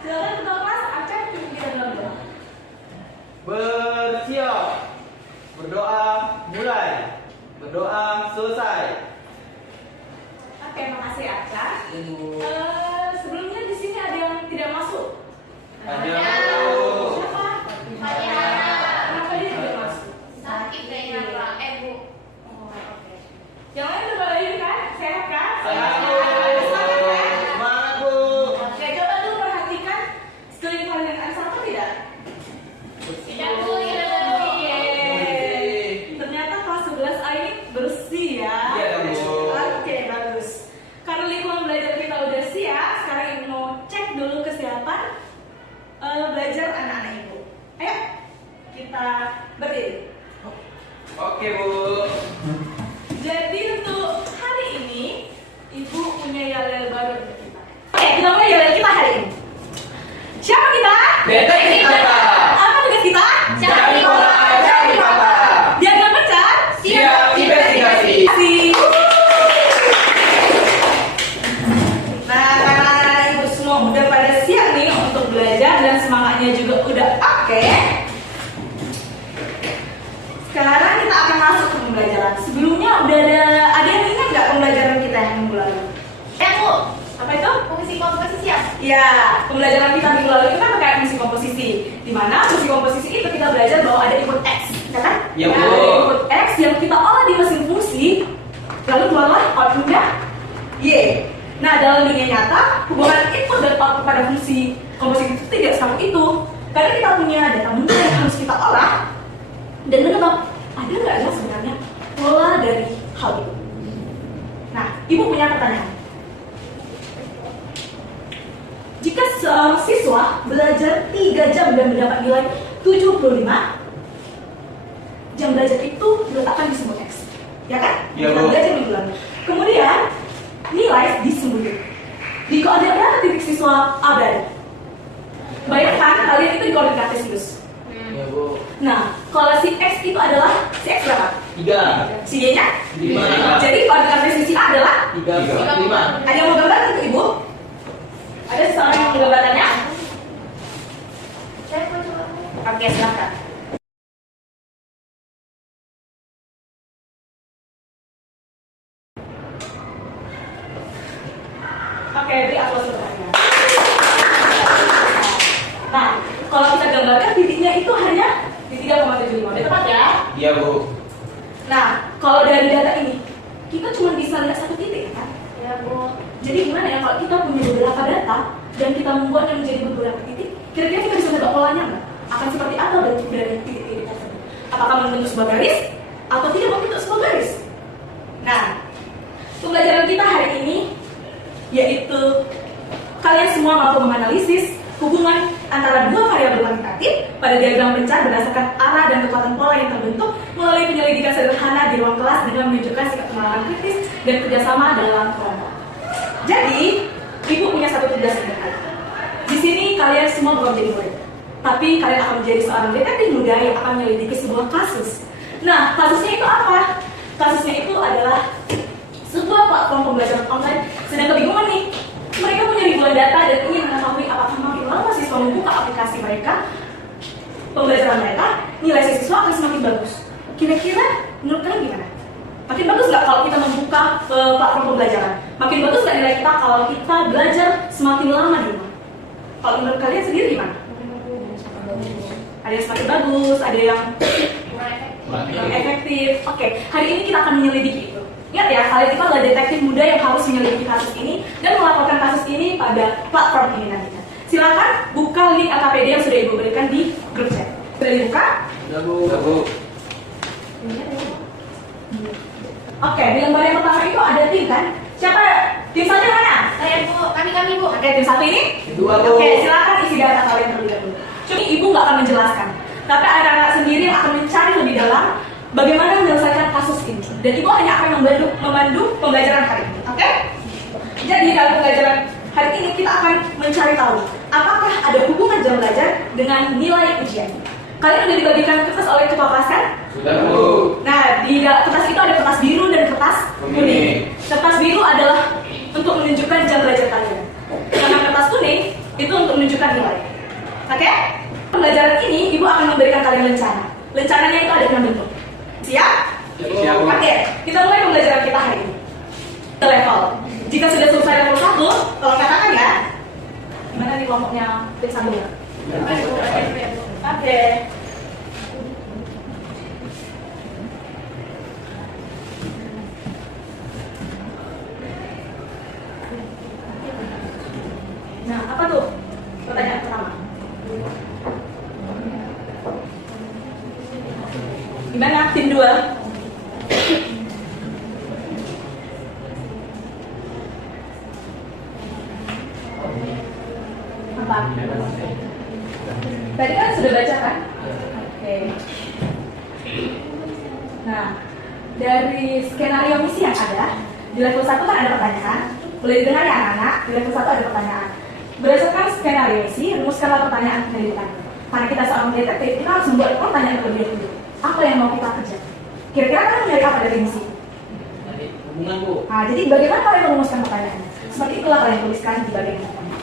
Silakan ketua kelas acak kita dalam doa. Bersiap. Berdoa mulai. Berdoa selesai. Oke, makasih Acak. Ibu. Sebelumnya di sini ada yang tidak masuk. Ada. Siapa? Kenapa dia tidak masuk? Sakit kayaknya Pak. Bu. Oh, oke. Yang lain udah balik kan? Sehat kan? Sehat, Bu. Semangat kan? Semangat, Bu. Oke, coba dulu perhatikan sekeliling kalian ada sampah tidak? Tidak Bu, tidak Bu. Ternyata kelas 11A ini bersih ya. Iya dong, Bu. Oke, bagus. Karena lingkungan belajar kita udah siap, sekarang Ibu mau cek dulu kesiapan belajar anak-anak Ibu. Ayo, kita berdiri. Oke, Bu. Jadi untuk hari ini Ibu punya yel-yel baru untuk kita. Oke, kita mulai yel-yel kita hari ini. Siapa kita? Detektif Papa. Apa tugas kita? Cari pola, cari Papa. Diagram pecah. Siap investigasi. Nah, Ibu semua udah pada siap nih untuk belajar dan semangatnya juga udah oke. Sekarang kita akan masuk ke pembelajaran. Sebelumnya udah ada yang ingat nggak pembelajaran kita yang minggu lalu? Bu. Apa itu? Fungsi komposisi ya? Ya, pembelajaran kita minggu lalu itu kan pakai fungsi komposisi. Di mana fungsi komposisi itu kita belajar bahwa ada input X, ya kan? Ya, Nah, Bu. ada input X yang kita olah di mesin fungsi, lalu keluarlah outputnya Y. Nah, dalam dunia nyata, hubungan input dan output pada fungsi komposisi itu tidak sama itu. Karena kita punya data benda yang harus kita olah dan menebak ada nggak ya sebenarnya pola dari hal itu. Nah, Ibu punya pertanyaan. Jika seorang siswa belajar 3 jam dan mendapat nilai 75, jam belajar itu diletakkan di simbol X. Ya kan? Ya, Kita Bu. belajar minggu lalu. Kemudian, nilai disembunyikan. Di koordinat berapa titik siswa A berada? Bayangkan kalian itu di koordinat Kartesius. Ya, Bu. Nah, kalau si X itu adalah si X berapa? 3. Si Y-nya? 5. Jadi koordinat Kartesius A adalah 3. 5. ada yang mau gambar untuk Ibu? Ada seorang yang mau gambarnya? Saya mau coba. Oke, silakan. Oke, beri aplaus untuk kalian. Nah, kalau kita gambarkan titiknya itu hanya di 3,75. Udah tepat ya? Iya, Bu. Nah, kalau dari data ini, kita cuma bisa lihat satu titik kan? Ya Bu. Jadi gimana ya kalau kita punya beberapa data dan kita membuatnya menjadi beberapa titik, kira-kira kita bisa nebak polanya nggak? Akan seperti apa bentuk dari titik-titik tersebut? Apakah membentuk sebuah garis atau tidak membentuk sebuah garis? Nah, pembelajaran kita hari ini yaitu kalian semua mampu menganalisis hubungan antara dua variabel kuantitatif pada diagram pencar berdasarkan arah dan kekuatan pola yang terbentuk melalui penyelidikan sederhana di ruang kelas dengan menunjukkan sikap pengenalan kritis dan kerjasama dalam kelompok. Jadi, Ibu punya satu tugas sederhana. Di sini kalian semua bukan menjadi murid, tapi kalian akan menjadi seorang detektif muda yang akan menyelidiki sebuah kasus. Nah, kasusnya itu apa? Kasusnya itu adalah sebuah platform pembelajaran online sedang kebingungan nih. Mereka punya ribuan data dan ingin mengetahui apakah makin lama siswa membuka aplikasi mereka, pembelajaran mereka, nilai siswa akan semakin bagus. Kira-kira menurut kalian gimana? Makin bagus nggak kalau kita membuka platform pembelajaran? Makin bagus nggak nilai kita kalau kita belajar semakin lama di rumah? Kalau menurut kalian sendiri gimana? Ada yang semakin bagus, ada yang kurang efektif. Oke, hari ini kita akan menyelidiki itu. Ingat ya, kalian itu adalah detektif muda yang harus menyelidiki kasus ini dan melaporkan kasus ini pada platform ini nantinya. Silakan buka link AKPD yang sudah Ibu berikan di grup chat. Sudah dibuka? Ya, Bu. Ya, Bu. Oke, di lembar yang pertama itu ada tim kan? Siapa? Tim satu mana? Saya Bu. Kami Bu. Oke, tim satu ini? Kedua, Bu. Oke, silakan isi data kalian terlebih dahulu. Cuma Ibu nggak akan menjelaskan, tapi anak-anak sendiri yang akan mencari lebih dalam bagaimana menyelesaikan kasus ini. Dan Ibu hanya akan memandu pembelajaran hari ini. Oke? Jadi dalam pembelajaran hari ini kita akan mencari tahu apakah ada hubungan jam belajar dengan nilai ujian. Kalian sudah dibagikan kertas oleh ketua kelas kan? Sudah, Bu. Nah, di kertas itu ada kertas biru dan kertas kuning. Kertas biru adalah untuk menunjukkan jam belajar kalian. Karena kertas kuning itu untuk menunjukkan menunjukkan nilai. Oke? Pembelajaran ini Ibu akan memberikan kalian lencana. Lencananya itu ada 6 bentuk. Siap? Siap, Bu. Oke, kita mulai pembelajaran kita hari ini. Level. Jika sudah selesai level 1, tolong katakan ya. Gimana nih kelompoknya tim 1 ya? Oke. Nah, apa tuh pertanyaan pertama? Gimana tim 2? Apa? Tadi kan sudah baca kan? Oke. Nah, dari skenario misi yang ada, di level 1 kan ada pertanyaan. Boleh didengar ya anak-anak, di level 1 ada pertanyaan. Berdasarkan skenario misi, rumuskanlah pertanyaan pendidikan. Karena kita seorang detektif, kita harus membuat pertanyaan terlebih dahulu. Apa yang mau kita kerja? Kira-kira kalian mencari apa dari misi? Hubungan, Bu. Nah, jadi bagaimana kalian merumuskan pertanyaannya? Seperti itulah kalian tuliskan di bagian pertanyaan.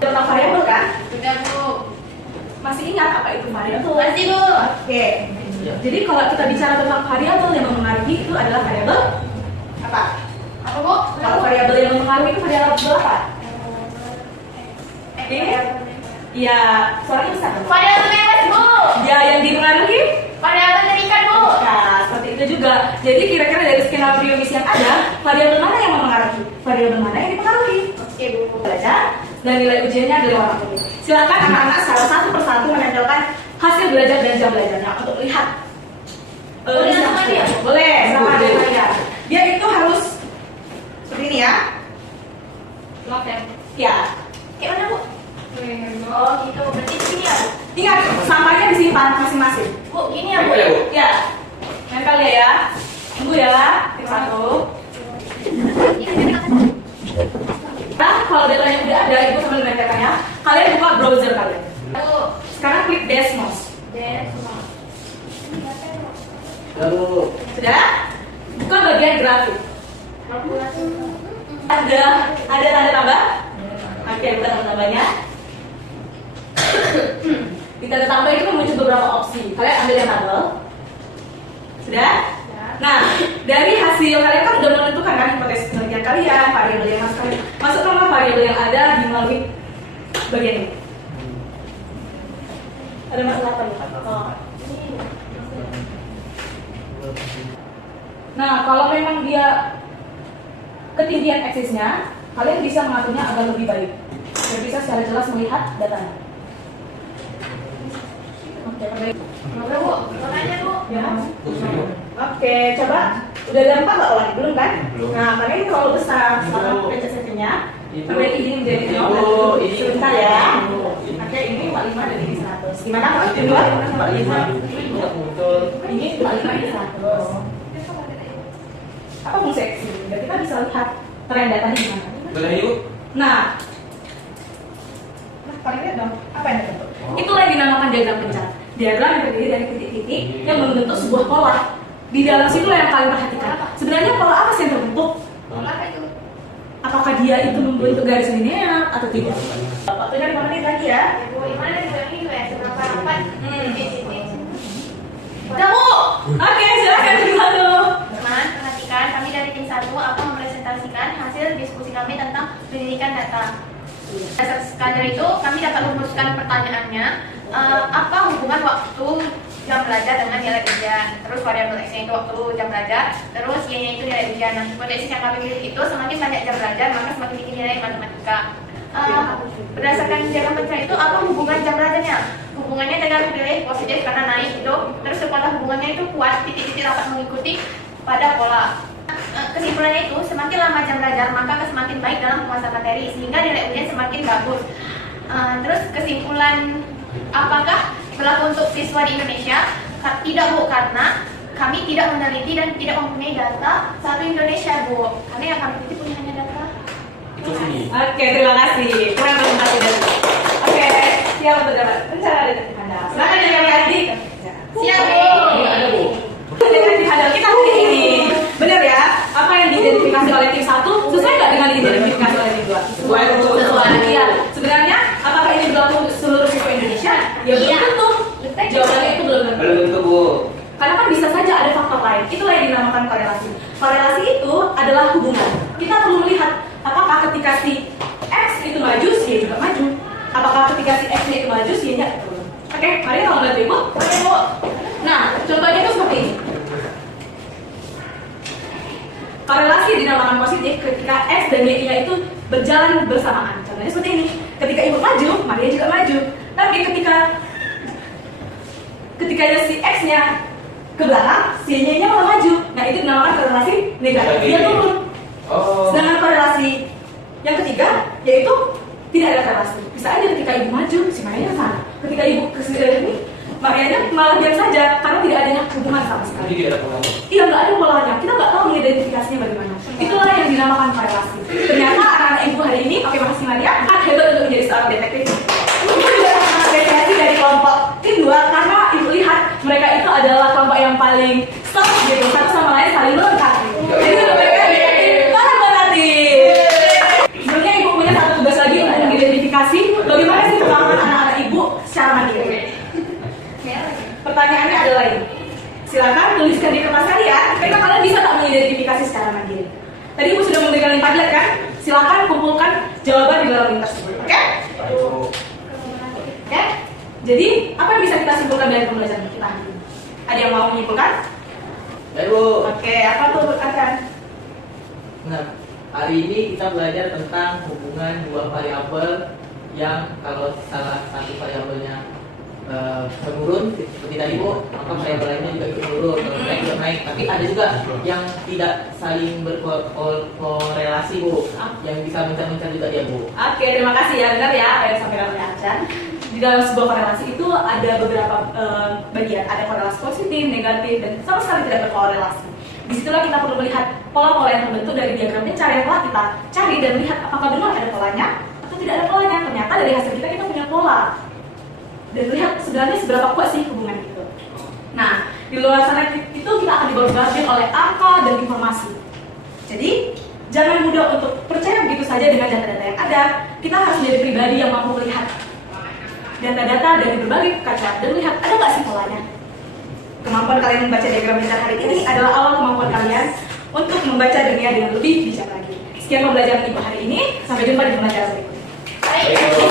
Tentang variabel kan? Sudah, Bu. Masih ingat apa itu variabel? Masih, Bu. Oke. Jadi kalau kita bicara tentang variabel yang mempengaruhi itu adalah variabel apa? Apa, Bu? Kalau variabel yang mempengaruhi itu variabel apa? Iya, suaranya besar. Variabel bebas, Bu. Ya, yang dipengaruhi? Variabel terikat, Bu. Nah, seperti itu juga. Jadi kira-kira dari skenario misi yang ada, variabel mana yang mempengaruhi? Variabel mana yang dipengaruhi? Oke, Bu. Belajar dan nilai ujiannya adalah warna kuning. Silakan anak-anak secara satu persatu menempelkan hasil belajar dan jam belajarnya untuk lihat. Boleh sama dia? Boleh, sama dengan saya. Dia itu harus seperti ini ya. Maaf ya. Ya. Kayak mana, Bu? Oh, gitu. Berarti sini ya, Bu? Ingat, sampahnya disimpan masing-masing. Bu, gini ya, Bu? Boleh, Bu. Ya. Nempel ya. Tunggu ya. Tim 1. Nah, kalau datanya udah ada, Ibu sambil menempelkannya. Kalian buka browser kalian. Bu. Sekarang klik Desmos. Desmos. Lalu, Sudah? Buka bagian grafik. Kalkulasi. Ada tanda tambah? Oke, buka tanda tambahnya. Di tanda tambah itu muncul beberapa opsi. Kalian ambil yang tabel. Sudah? Nah, dari hasil kalian kan udah menentukan kan hipotesis penelitian kalian, variabel yang masuk kalian. Masukkanlah variabel yang ada di melalui bagian ini. Ada masalah apa nih? Oh. Nah, kalau memang dia ketinggian eksisnya, kalian bisa mengaturnya agar lebih baik. Biar bisa secara jelas melihat datanya. Oke, baik. Udah, Bu. Makanya, Bu. Ya. Oke, coba. Udah gampang nggak ulangi? Belum kan? Belum. Nah, makanya ini terlalu besar. Sekarang Ibu. PCCT-nya. Ibu. Sampai ini menjadi Ibu, 50. ini. Sebentar ya. Ibu. Oke, ini 45 dan ini 100. Gimana kalau itu dua? 45. Nggak muncul. Ini 45 ini 100. Apa fungsi X ini? Biar kita bisa lihat tren datanya gimana. Boleh, Ibu? Nah, paling lihat dong, apa yang terbentuk? Itulah yang dinamakan diagram pencak. Diagram yang terdiri dari titik-titik yang membentuk sebuah pola. Di dalam situlah yang kalian perhatikan. Sebenarnya pola apa sih yang terbentuk? Apa itu? Apakah dia itu membentuk garis linear atau tidak? Waktunya 5 menit lagi ya. Bu, gimana dibilang itu ya? Seberapa rapat? Titik-titik. Udah, Bu. Oke, silakan dibantu. Teman, perhatikan, kami dari tim 1 akan mempresentasikan hasil diskusi kami tentang pendidikan data. Berdasarkan dari itu, kami dapat merumuskan pertanyaannya, apa hubungan waktu jam belajar dengan nilai ujian. Terus variabel X-nya itu waktu jam belajar, terus Y-nya itu nilai ujian. Nah, hipotesis yang kami pilih itu semakin banyak jam belajar, maka semakin tinggi nilai matematika. Berdasarkan diagram pencak itu, apa hubungan jam belajarnya? Hubungannya dengan pilih positif karena naik itu, terus setelah hubungannya itu kuat, titik-titik dapat mengikuti pada pola. Kesimpulannya itu, semakin lama jam belajar, maka semakin baik dalam penguasaan materi, sehingga nilai ujian semakin bagus. Terus kesimpulan, apakah berlaku untuk siswa di Indonesia? Tidak, Bu, karena kami tidak meneliti dan tidak mempunyai data satu Indonesia, Bu. Karena yang kami teliti punya hanya data. Itu sini. Oke, terima kasih. Kurang presentasi dari. Oke, siap untuk dapat rencana detektif Anda. Silakan dengan adik. Siap, Bu. Detektif Anda kita hari ini. Benar ya? Apa yang diidentifikasi oleh tim 1 sesuai nggak dengan yang diidentifikasi oleh tim 2? Sesuai. Iya. Sebenarnya apakah ini berlaku untuk seluruh siswa Indonesia? Ya belum tentu. Jawabannya itu belum tentu. Belum tentu Bu. Karena kan bisa saja ada faktor lain. Itulah yang dinamakan korelasi. Korelasi itu adalah hubungan. Kita perlu melihat apakah ketika si X itu maju, si Y juga maju. Apakah ketika si X itu maju, si Y-nya turun. Oke, mari kita bantu Ibu. Oke, Bu. Nah, contohnya itu seperti ini. Korelasi dinamakan positif ketika X dan Y-nya itu berjalan bersamaan. Contohnya seperti ini. Ketika Ibu maju, Maria juga maju. Tapi ketika si X-nya ke belakang, si Y-nya malah maju. Nah, itu dinamakan korelasi negatif. Dia turun. Sedangkan korelasi yang ketiga yaitu tidak ada korelasi. Bisa aja ketika Ibu maju, si Maria sana. Ketika Ibu ke sini, Marianya malah diam saja karena tidak ada hubungan sama sekali. Jadi tidak ada polanya. Iya, nggak ada polanya. Kita nggak tahu mengidentifikasinya bagaimana. Itulah yang dinamakan korelasi. Ternyata anak-anak Ibu hari ini, oke makasih Maria, sangat hebat untuk menjadi seorang detektif. Ibu juga sangat apresiasi dari kelompok kedua karena Ibu lihat mereka itu adalah kelompok yang paling stop gitu, satu sama lain saling melengkapi. Jadi untuk mereka detektif sangat berarti. Sebenarnya Ibu punya satu tugas lagi untuk mengidentifikasi bagaimana sih pengalaman anak-anak Ibu secara mandiri. Pertanyaannya adalah ini. Silakan tuliskan di kertas kalian. Kira kalian bisa tak mengidentifikasi secara mandiri? Tadi Ibu sudah memberikan link Padlet kan? Silakan kumpulkan jawaban di dalam link tersebut. Oke? Oke? Jadi apa yang bisa kita simpulkan dari pembelajaran kita hari ini? Ada yang mau menyimpulkan? Baik Bu. Oke, apa tuh akan? Nah, hari ini kita belajar tentang hubungan dua variabel yang kalau salah satu variabelnya menurun seperti tadi Bu, maka variabel lainnya juga ikut menurun, kalau naik juga naik. Tapi ada juga yang tidak saling berkorelasi Bu, yang bisa mencar-mencar juga dia Bu. Oke, terima kasih ya, benar ya apa yang disampaikan oleh Arcan. Di dalam sebuah korelasi itu ada beberapa bagian, ada korelasi positif, negatif, dan sama sekali tidak berkorelasi. Disitulah kita perlu melihat pola-pola yang terbentuk dari diagram pencar yang telah kita cari dan melihat apakah benar ada polanya atau tidak ada polanya. Ternyata dari hasil kita punya pola. Dan lihat sebenarnya seberapa kuat sih hubungan itu. Nah, di luar sana itu kita akan dibombardir oleh angka dan informasi. Jadi, jangan mudah untuk percaya begitu saja dengan data-data yang ada. Kita harus menjadi pribadi yang mampu melihat data-data dari berbagai kaca dan melihat ada nggak sih polanya. Kemampuan kalian membaca diagram pencar hari ini adalah awal kemampuan kalian untuk membaca dunia dengan lebih bijak lagi. Sekian pembelajaran Ibu hari ini. Sampai jumpa di pembelajaran berikutnya. Baik.